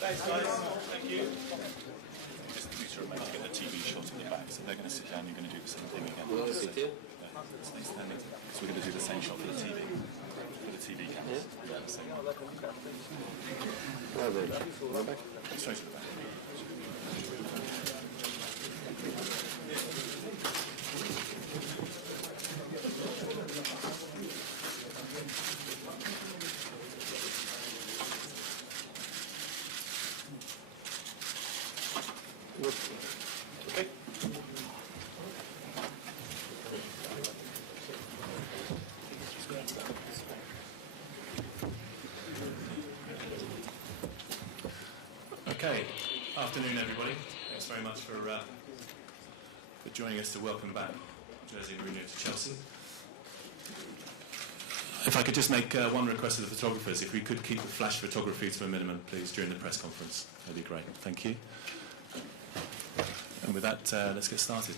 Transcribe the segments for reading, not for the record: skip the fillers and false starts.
Thanks, guys. Thank you. Just to remember to get the TV shot in the back, so they're going to sit down, you're going to do the same thing again. Stay standing. So we're going to do the same shot for the TV. For the TV cameras. Yeah. Straight to the back. Okay. Okay. Afternoon, everybody. Thanks very much for joining us to welcome back Jose Mourinho to Chelsea. If I could just make one request of the photographers, if we could keep the flash photography to a minimum, please, during the press conference. That'd be great. Thank you. And with that, let's get started.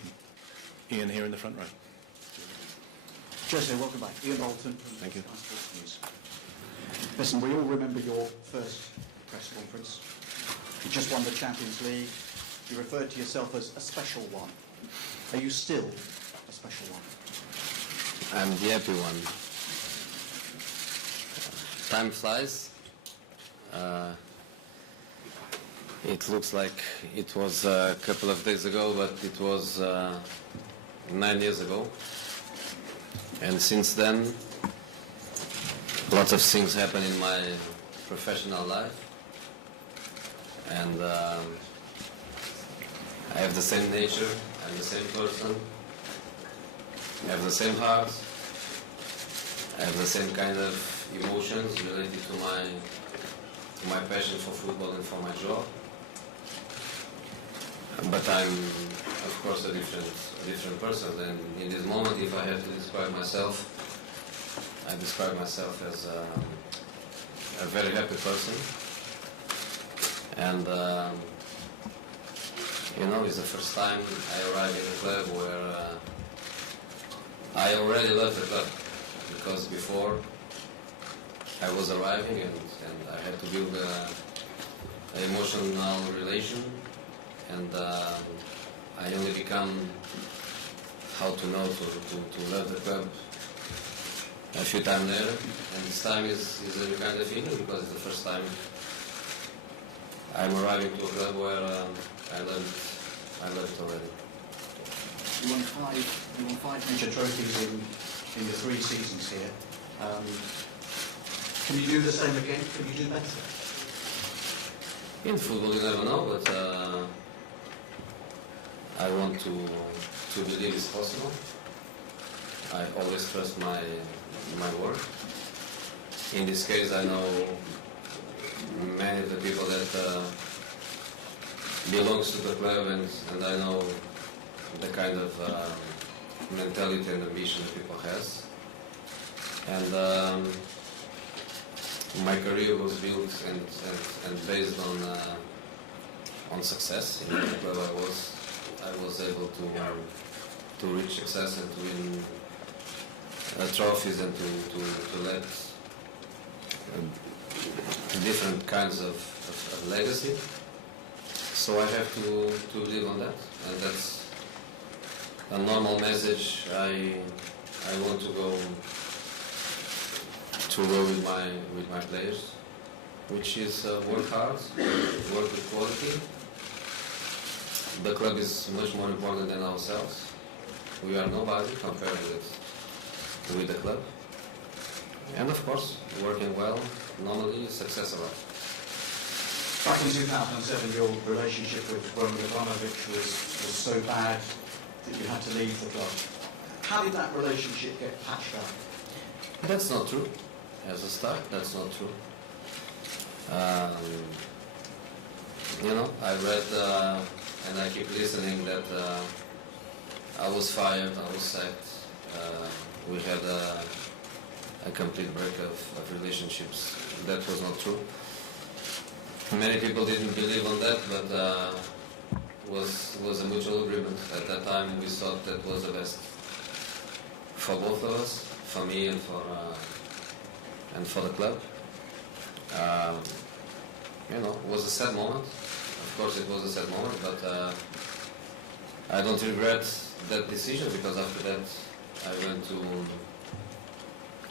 Ian here in the front row. Jose, welcome back. Ian Bolton. Thank you. Listen, we all remember your first press conference. You just won the Champions League. You referred to yourself as a special one. Are you still a special one? I'm the happy one. Time flies. It looks like it was a couple of days ago, but it was 9 years ago. And since then, lots of things happen in my professional life. And I have the same nature, I'm the same person, I have the same heart, I have the same kind of emotions related to my passion for football and for my job. But I'm, of course, a different person. And in this moment, if I had to describe myself, I describe myself as a very happy person. And you know, it's the first time I arrived in a club where I already love the club, because before I was arriving and I had to build an emotional relation, and I only become how to know to love the club a few times later, and this time is a new kind of feeling, because it's the first time I'm arriving to a club where I love it already. You won five major trophies in your 3 seasons here. Can you do the same again? Can you do better? In football, you never know, but I want to believe it's possible. I always trust my work. In this case, I know many of the people that belongs to the club, and I know the kind of mentality and ambition that people has. And my career was built and based on success. In the club I was able to reach success and to win trophies and to let different kinds of legacy. So I have to live on that, and that's a normal message I want to go with my players, which is work hard, work with quality. The club is much more important than ourselves. We are nobody compared with the club. And of course, working well, normally success arrives. Back in 2007, your relationship with Roman Abramovich was so bad that you had to leave the club. How did that relationship get patched up? That's not true. As a start, that's not true. I read and I keep listening that I was fired, I was sacked. We had a complete break of relationships. That was not true. Many people didn't believe on that, but was a mutual agreement. At that time, we thought that was the best for both of us, for me and for the club. It was a sad moment. Of course, it was a sad moment, but I don't regret that decision, because after that, I went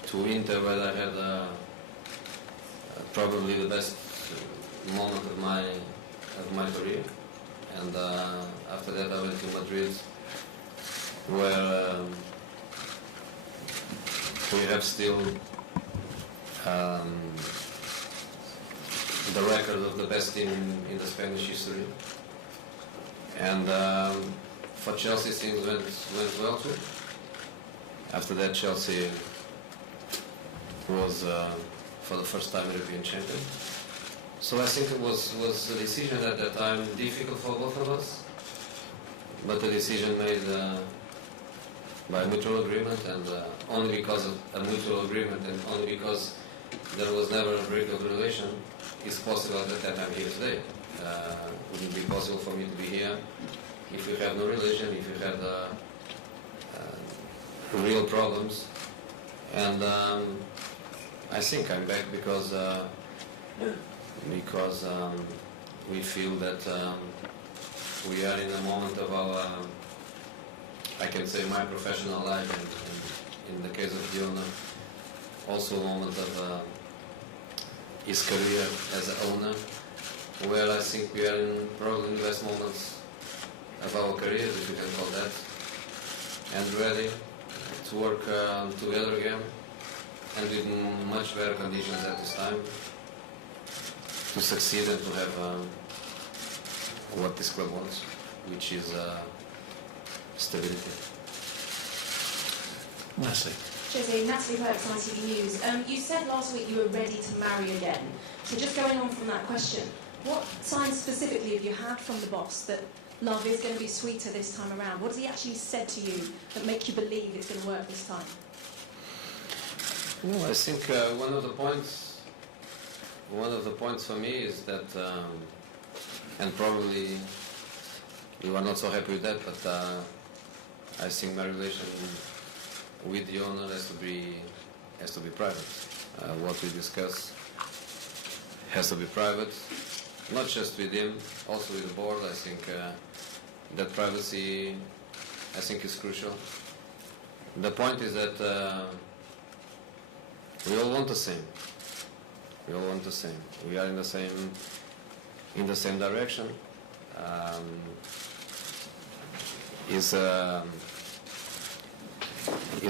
to Inter, where I had probably the best moment of my career, and after that I went to Madrid, where we have still the record of the best team in the Spanish history, and for Chelsea things went well too. After that, Chelsea was for the first time European champion. So I think it was a decision at that time difficult for both of us, but a decision made by mutual agreement, and only because of a mutual agreement, and only because there was never a break of relation, is possible that I'm here today. It wouldn't be possible for me to be here if we had no relation, if we had real problems. And I think I'm back because we feel that we are in a moment of our, I can say, my professional life, and in the case of the owner, also a moment of his career as an owner, where I think we are in probably the best moments of our career, if you can call that, and ready to work together again, and with much better conditions at this time, to succeed and to have what this club wants, which is stability. Natalie. Jose, Natalie Perks, ITV News. You said last week you were ready to marry again. So just going on from that question, what signs specifically have you had from the boss that love is going to be sweeter this time around? What has he actually said to you that make you believe it's going to work this time? Well, I think one of the points for me is that, and probably you are not so happy with that, but I think my relation with the owner has to be private. What we discuss has to be private, not just with him, also with the board. I think that privacy, I think, is crucial. The point is that we all want the same. We all want the same. We are in the same direction. Is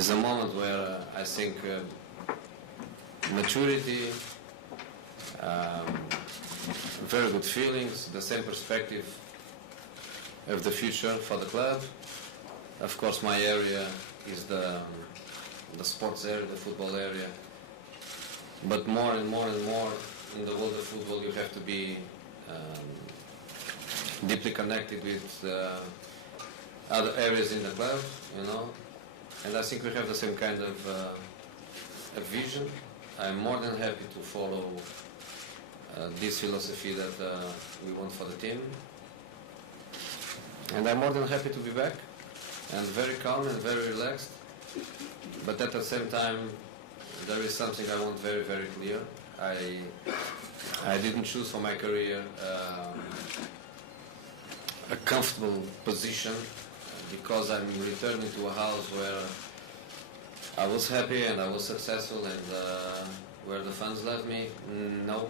a moment where I think maturity, very good feelings, the same perspective of the future for the club. Of course, my area is the sports area, the football area. But more and more and more in the world of football, you have to be deeply connected with other areas in the club, And I think we have the same kind of vision. I'm more than happy to follow this philosophy that we want for the team. And I'm more than happy to be back, and very calm and very relaxed. But at the same time, there is something I want very, very clear. I didn't choose for my career a comfortable position because I'm returning to a house where I was happy and I was successful and where the fans love me. No,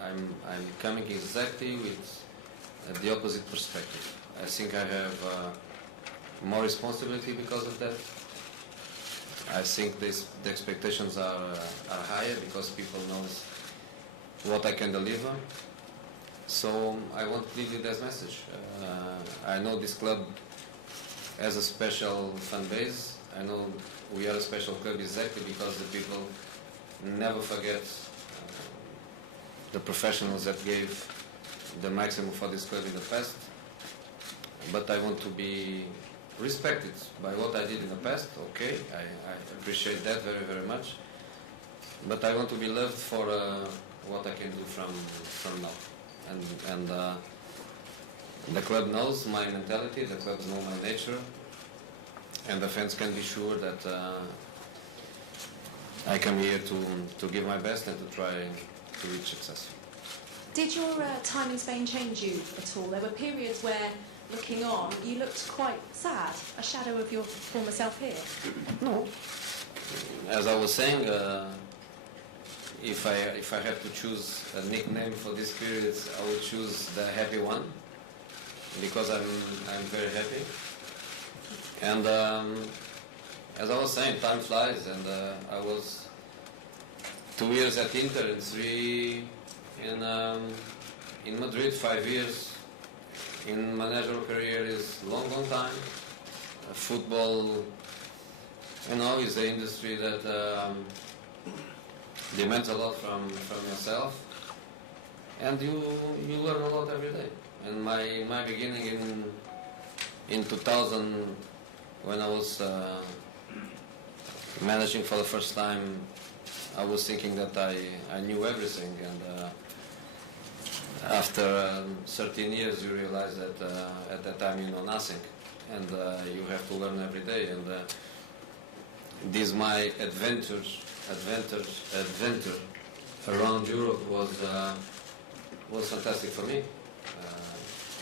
I'm coming exactly with the opposite perspective. I think I have more responsibility because of that. I think the expectations are higher because people know what I can deliver. So I want to leave you this message. I know this club has a special fan base. I know we are a special club exactly because the people never forget the professionals that gave the maximum for this club in the past. But I want to be respected by what I did in the past. Okay, I appreciate that very, very much. But I want to be loved for what I can do from now. And the club knows my mentality, the club knows my nature, and the fans can be sure that I come here to give my best and to try to reach success. Did your time in Spain change you at all? There were periods where, looking on, you looked quite sad, a shadow of your former self here. No. As I was saying, if I had to choose a nickname for this period, I would choose the happy one, because I'm very happy. And as I was saying, time flies, and I was 2 years at Inter and 3 in Madrid, 5 years. In managerial career is long time. Football, is the industry that demands a lot from yourself, and you learn a lot every day. And my beginning in 2000, when I was managing for the first time, I was thinking that I knew everything, and after 13 years you realize that at that time you know nothing, and you have to learn every day. And this my adventure around Europe was fantastic for me.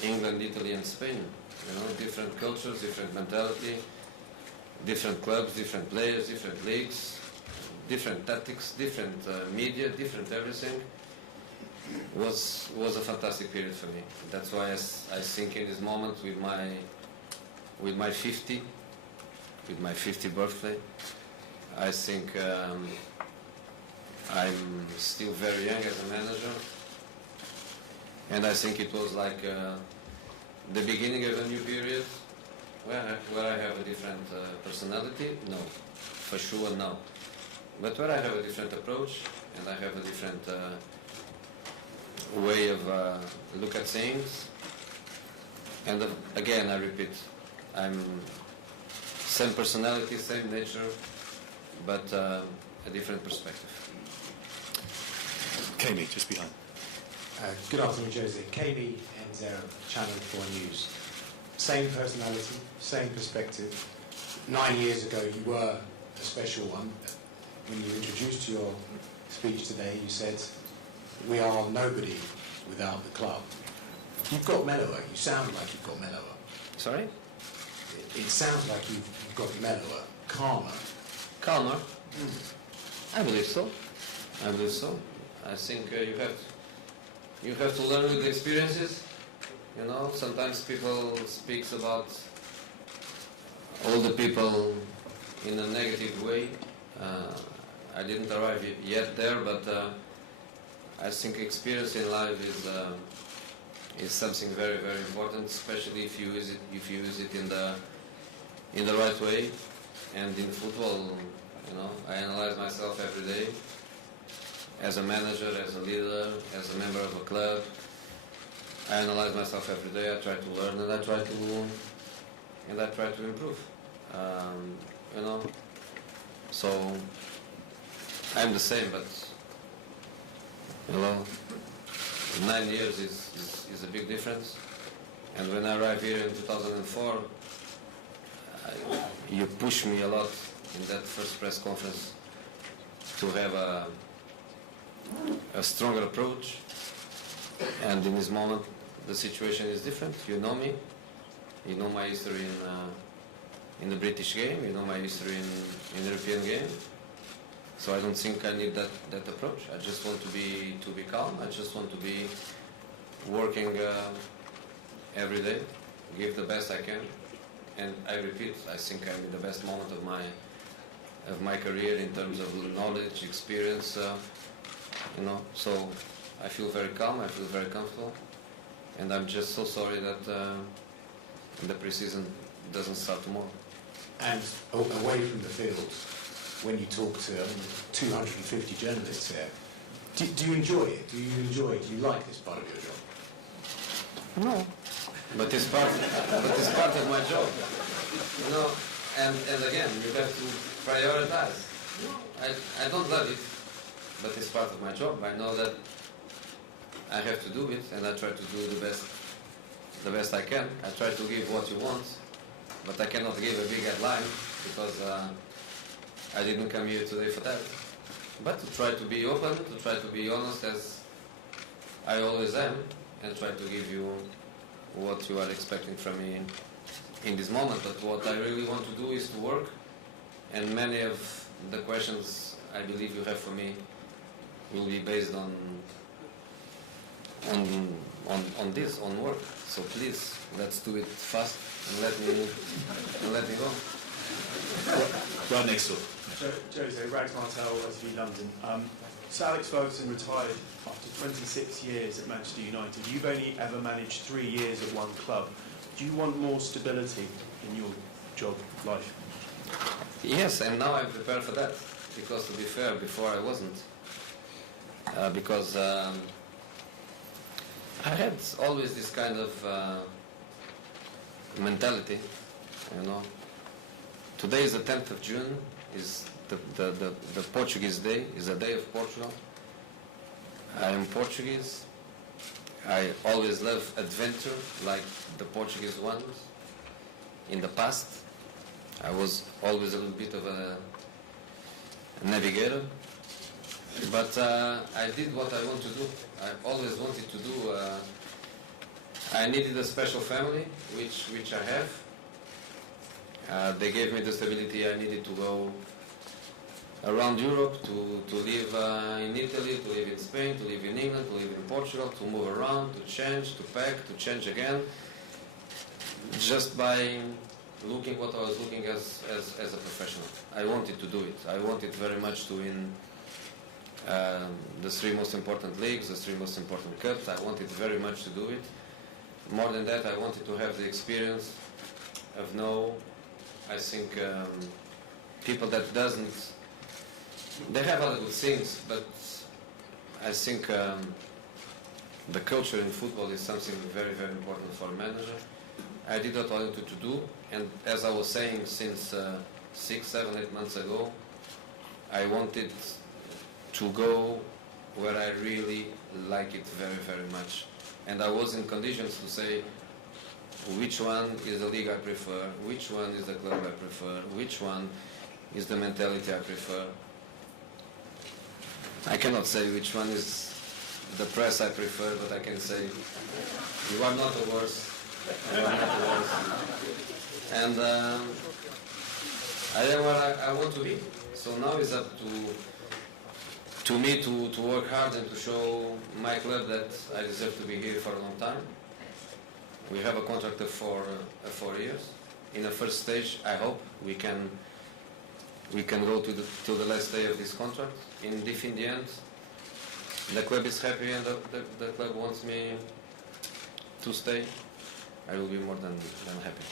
England, Italy and Spain, different cultures, different mentality, different clubs, different players, different leagues, different tactics, different media, different everything. Was a fantastic period for me. That's why I think in this moment with my 50th birthday, I think I'm still very young as a manager, and I think it was like the beginning of a new period where I have a different personality. No, for sure no, but where I have a different approach and I have a different way of look at things. And again, I repeat, I'm same personality, same nature, but a different perspective. Kami, just behind. Good afternoon, Jose. Kami and Zara, Channel 4 News. Same personality, same perspective. 9 years ago, you were a special one. When you introduced your speech today, you said, "We are nobody without the club." You've got mellower. You sound like you've got mellower. Sorry? It sounds like you've got mellower, calmer. Calmer? I believe so. I believe so. I think you have to learn with the experiences. Sometimes people speak about all the people in a negative way. I didn't arrive yet there, but I think experience in life is something very, very important, especially if you use it in the right way. And in football, I analyze myself every day as a manager, as a leader, as a member of a club. I analyze myself every day. I try to learn and I try to improve. So I'm the same, but 9 years is a big difference. And when I arrived here in 2004, you pushed me a lot in that first press conference to have a stronger approach. And in this moment, the situation is different. You know me. You know my history in the British game. You know my history in the European game. So I don't think I need that approach. I just want to be calm. I just want to be working every day, give the best I can. And I repeat, I think I'm in the best moment of my career in terms of knowledge, experience. So I feel very calm. I feel very comfortable, and I'm just so sorry that the preseason doesn't start tomorrow. And away from the field, when you talk to 250 journalists here, do you enjoy it? Do you like this part of your job? No. But it's part of my job. And again, you have to prioritize. I don't love it, but it's part of my job. I know that I have to do it, and I try to do the best I can. I try to give what you want, but I cannot give a big headline because I didn't come here today for that. But to try to be open, to try to be honest as I always am, and try to give you what you are expecting from me in this moment. But what I really want to do is to work, and many of the questions I believe you have for me will be based on this, on work. So please, let's do it fast and let me go. Right next door. Jose, Rags Martel, TV London. Sir Alex Ferguson retired after 26 years at Manchester United. You've only ever managed 3 years at one club. Do you want more stability in your job life? Yes, and now I'm prepared for that. Because to be fair, before I wasn't. Because I had always this kind of mentality, Today is the 10th of June, is the Portuguese day, is the day of Portugal. I am Portuguese. I always love adventure like the Portuguese ones. In the past, I was always a little bit of a navigator. But I did what I want to do. I always wanted to do. I needed a special family, which I have. They gave me the stability I needed to go around Europe, to live in Italy, to live in Spain, to live in England, to live in Portugal, to move around, to change, to pack, to change again. Just by looking what I was looking as a professional. I wanted to do it. I wanted very much to win the 3 most important leagues, the 3 most important cups. I wanted very much to do it. More than that, I wanted to have the experience of people that doesn't. They have other good things, but I think the culture in football is something very, very important for a manager. I did what I wanted to do, and as I was saying since 6, 7, 8 months ago, I wanted to go where I really like it very, very much. And I was in conditions to say which one is the league I prefer, which one is the club I prefer, which one is the mentality I prefer. I cannot say which one is the press I prefer, but I can say you are not the worst. You are not the worst. And I am where I want to be. So now it's up to me to work hard and to show my club that I deserve to be here for a long time. We have a contract of 4 years. In the first stage, I hope we can go to the last day of this contract. If in the end the club is happy and the club wants me to stay, I will be more than happy.